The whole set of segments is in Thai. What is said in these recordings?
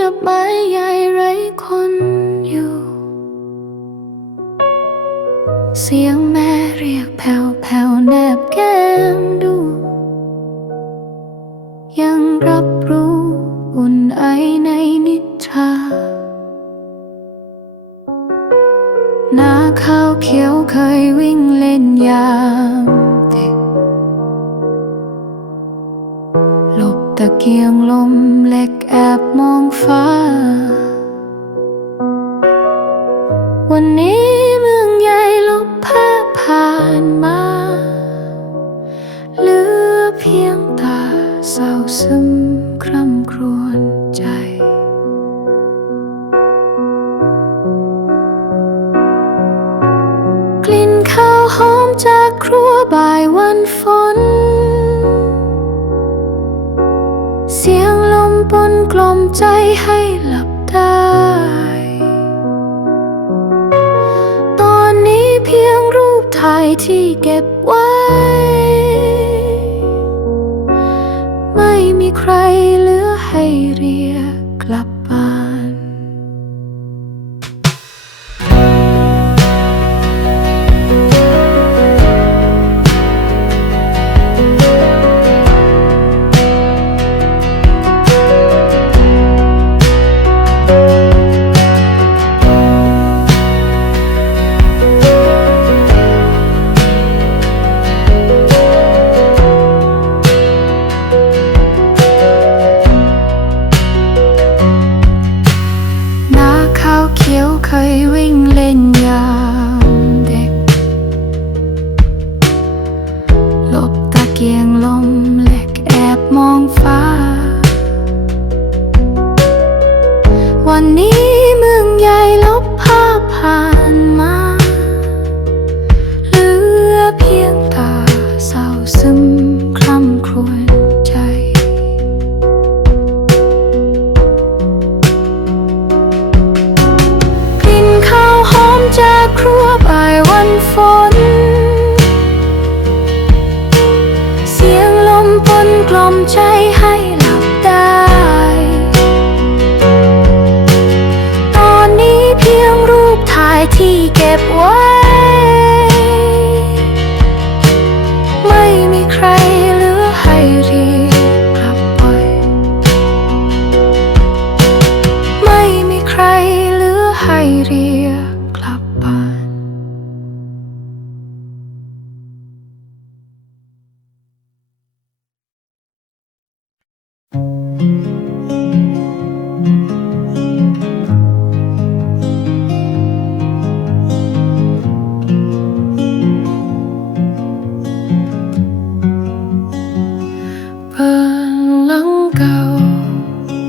ยบใบใหญ่ไรคนอยู่ เสียงแม่เรียกแผ่วแผ่วแนบแก้มดู ยังรับรู้อุ่นไอในนิทรานาข้าวเขียวเคยวิ่งเล่นยาม ตะเกียงลมเล็กแอบมองฟ้า วันนี้เมืองใหญ่ลบภาพผ่านมา เหลือเพียงตาเศร้าซึมคร่ำครวญใจกลิ่นข้าวหอมจากครัวบ่ายวันฝน ใจให้หลับได้ ตอนนี้เพียงรูปถ่ายที่เก็บไว้ ไม่มีใคร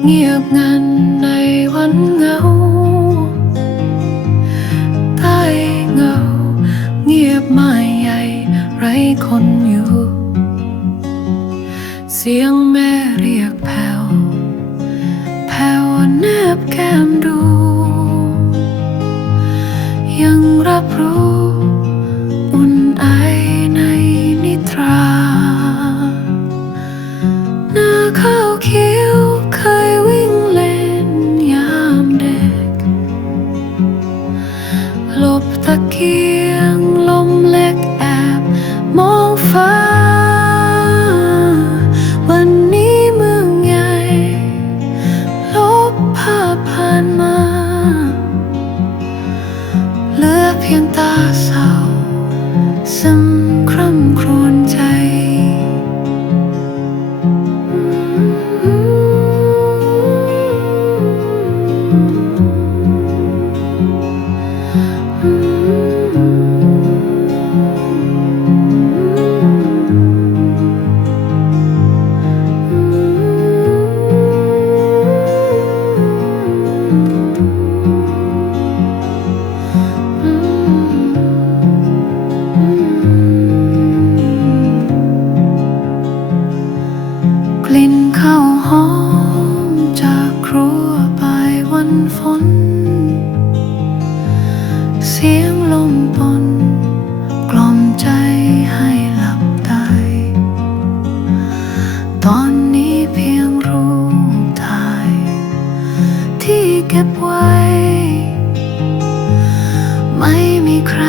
เงียบงันในวันเหงาใต้เงา เงียบไม่ใหญ่ไรคนอยู่ เสียงแม่เรียกแผ่วแผ่วแนบแก้มดู ยังรับรู้ อืม สียงลมปนกล่อมใจให้หลับได้ ตอนนี้เพียงรู้ทาย ที่เก็บไว้ ไม่มีใคร